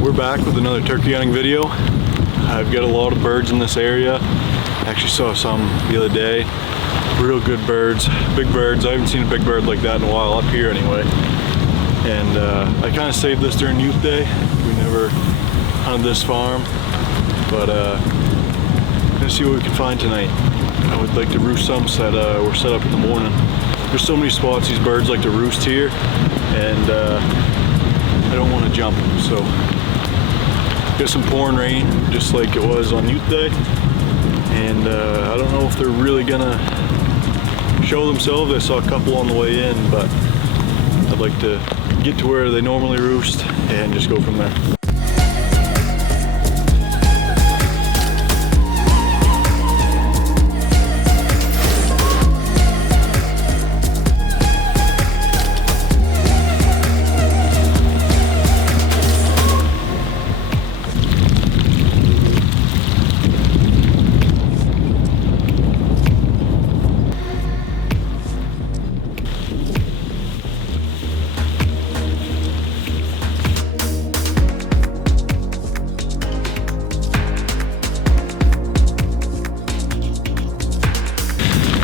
We're back with another turkey hunting video. I've got a lot of birds in this area. I actually saw some the other day. Real good birds, big birds. I haven't seen a big bird like that in a while, up here anyway. And I kind of saved this during youth day. We never hunted this farm, but gonna see what we can find tonight. I would like to roost some, so that we're set up in the morning. There's so many spots these birds like to roost here, and I don't want to jump, so got some pouring rain just like it was on youth day, and I don't know if they're really gonna show themselves. I saw a couple on the way in, but I'd like to get to where they normally roost and just go from there.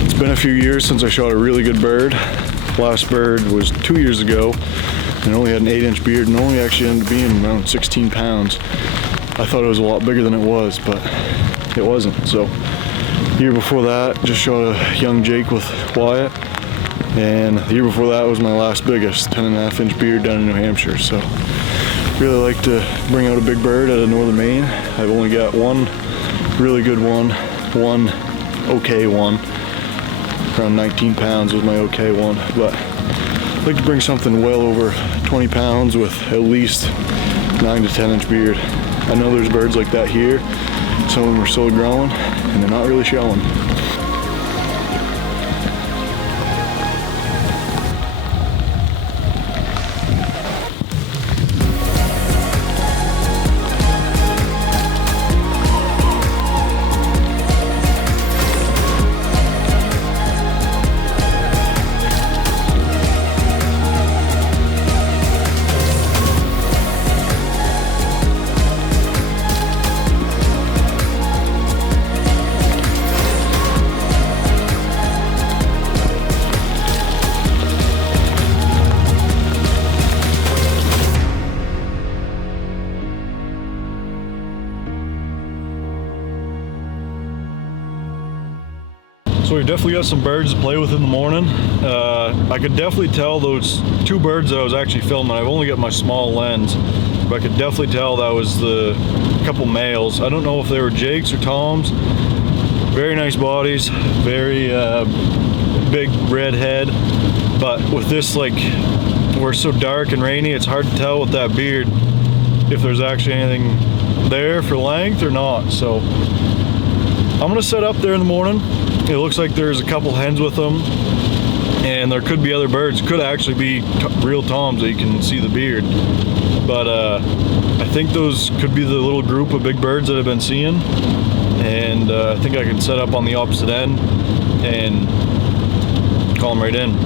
It's been a few years since I shot a really good bird. Last bird was 2 years ago, and it only had an 8-inch beard and only actually ended up being around 16 pounds. I thought it was a lot bigger than it was, but it wasn't. So the year before that, just shot a young Jake with Wyatt, and the year before that was my last biggest, 10.5-inch beard down in New Hampshire. So really like to bring out a big bird out of northern Maine. I've only got one really good one okay one. Around 19 pounds was my okay one, but I'd like to bring something well over 20 pounds with at least 9 to 10-inch beard. I know there's birds like that here. Some of them are still growing, and they're not really showing. So we've definitely got some birds to play with in the morning. I could definitely tell those two birds that I was actually filming. I've only got my small lens, but I could definitely tell that was the couple males. I don't know if they were Jakes or Toms. Very nice bodies, very big red head. But with this, like, where it's so dark and rainy, it's hard to tell with that beard if there's actually anything there for length or not. So I'm gonna set up there in the morning. It looks like there's a couple hens with them, and there could be other birds. Could actually be real toms that you can see the beard. But I think those could be the little group of big birds that I've been seeing, and I think I can set up on the opposite end and call them right in.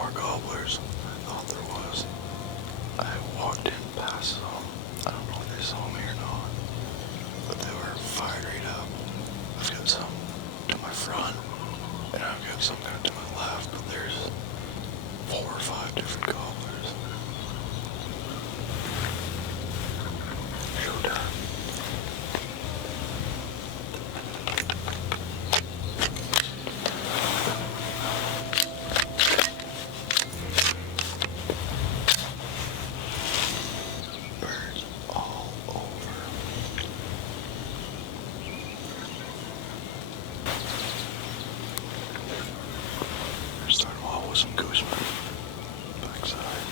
more gobblers than I thought there was. I walked in past some. see some down to my left, but there's 4 or 5 different gobblers. Showtime. Birds all over. We're starting off with some goosemen backside.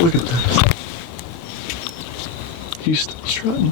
Look at this. He's still strutting.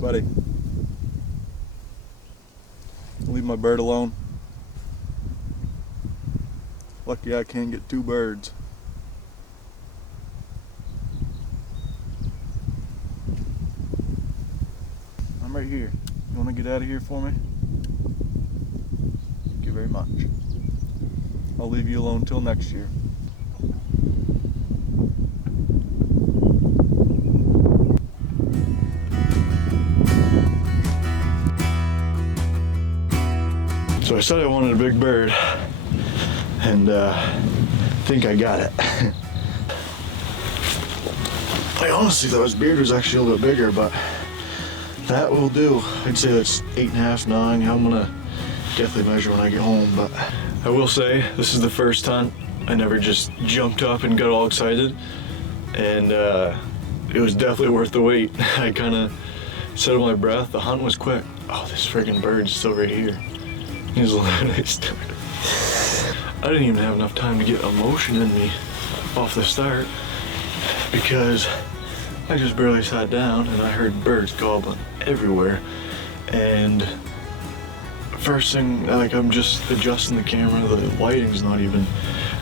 Buddy, leave my bird alone. Lucky I can't get two birds. I'm right here. You want to get out of here for me? Thank you very much. I'll leave you alone till next year. So I said I wanted a big bird, and I think I got it. I honestly thought his beard was actually a little bit bigger, but that will do. I'd say that's 8.5, 9. I'm gonna definitely measure when I get home, but I will say this is the first hunt. I never just jumped up and got all excited, and it was definitely worth the wait. I kind of settled my breath. The hunt was quick. Oh, this friggin' bird's still right here. He's literally stuck. I didn't even have enough time to get emotion in me off the start because I just barely sat down and I heard birds gobbling everywhere. And first thing, like, I'm just adjusting the camera, the lighting's not even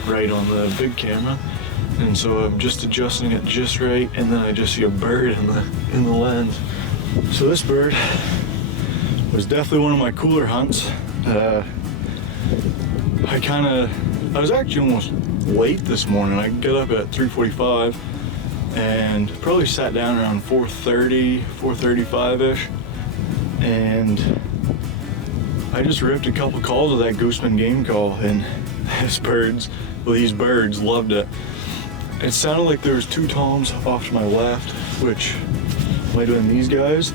right on the big camera, and so I'm just adjusting it just right, and then I just see a bird in the lens. So this bird was definitely one of my cooler hunts. I was actually almost late this morning. I got up at 3:45 and probably sat down around 4:30, 4:35-ish, and I just ripped a couple calls of that Gooseman game call, and these birds loved it. It sounded like there was two toms off to my left, which might have been these guys,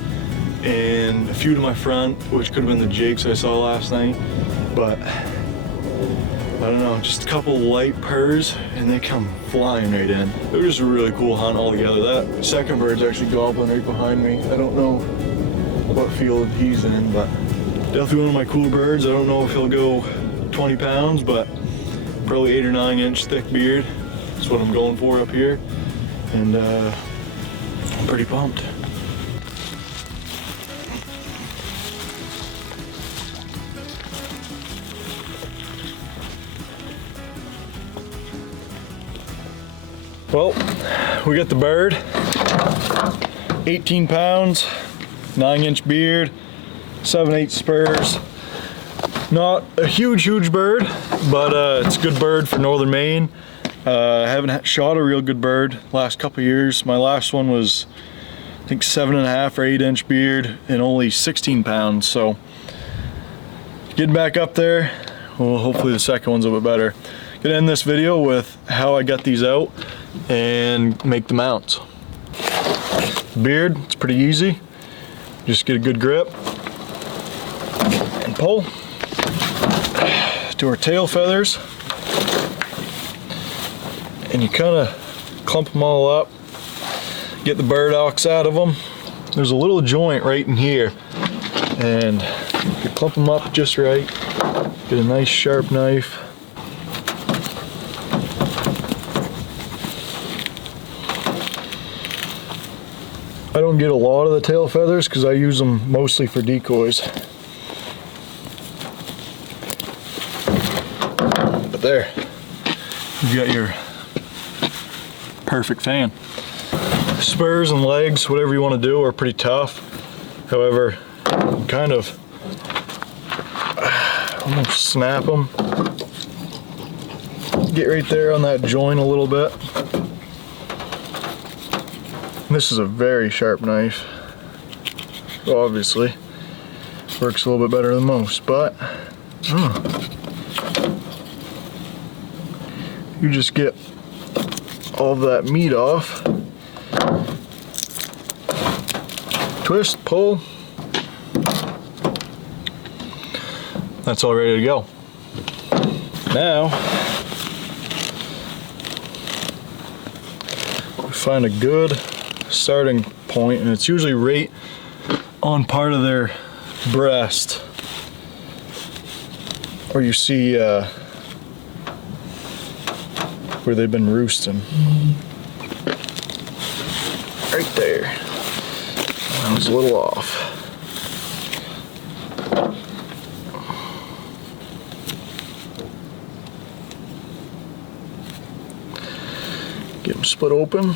and a few to my front, which could have been the jakes I saw last night, but I don't know, just a couple light purrs and they come flying right in. It was just a really cool hunt altogether. That second bird's actually gobbling right behind me. I don't know what field he's in, but Definitely one of my cooler birds. I don't know if he'll go 20 pounds, but probably 8 or 9 inch thick beard. That's what I'm going for up here. And I'm pretty pumped. Well, we got the bird. 18 pounds, 9 inch beard, 7/8 spurs. Not a huge bird, but it's a good bird for northern Maine. I haven't shot a real good bird last couple years. My last one was, I think, 7.5 or 8 inch beard and only 16 pounds. So getting back up there. Well, hopefully the second one's a bit better. Gonna end this video with how I got these out and make the mounts. Beard, it's pretty easy. Just get a good grip and pull. Do our tail feathers, and you kind of clump them all up. Get the burdocks out of them. There's a little joint right in here, and you clump them up just right. Get a nice sharp knife. I don't get a lot of the tail feathers because I use them mostly for decoys. But there, you got your perfect fan. Spurs and legs, whatever you want to do, are pretty tough. However, you kind of almost snap them. Get right there on that joint a little bit. This is a very sharp knife. Obviously, works a little bit better than most, but you just get all of that meat off. Twist, pull. That's all ready to go. Now, we find a good starting point, and it's usually right on part of their breast where you see where they've been roosting. Right there. I was a little off. Get them split open.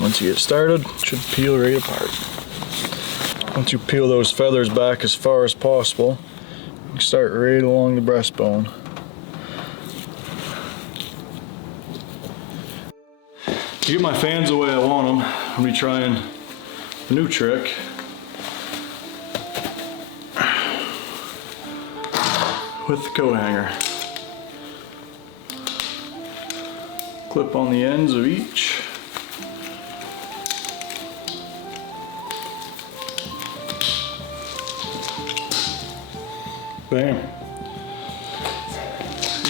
Once you get started, it should peel right apart. Once you peel those feathers back as far as possible, you start right along the breastbone. To get my fans the way I want them, I'm going to be trying a new trick. With the coat hanger. Clip on the ends of each. Bam.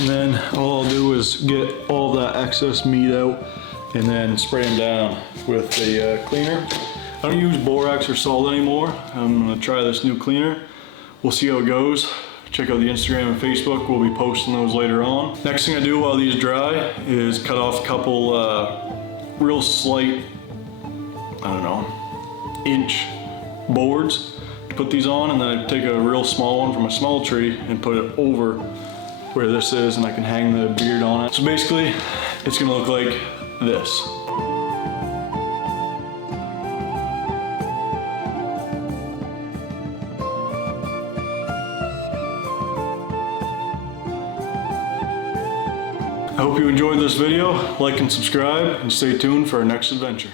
And then all I'll do is get all that excess meat out and then spray them down with a cleaner. I don't use borax or salt anymore. I'm gonna try this new cleaner. We'll see how it goes. Check out the Instagram and Facebook. We'll be posting those later on. Next thing I do while these dry is cut off a couple real slight, I don't know, inch boards. Put these on, and then I take a real small one from a small tree and put it over where this is, and I can hang the beard on it. So basically, it's gonna look like this. I hope you enjoyed this video. Like and subscribe, and stay tuned for our next adventure.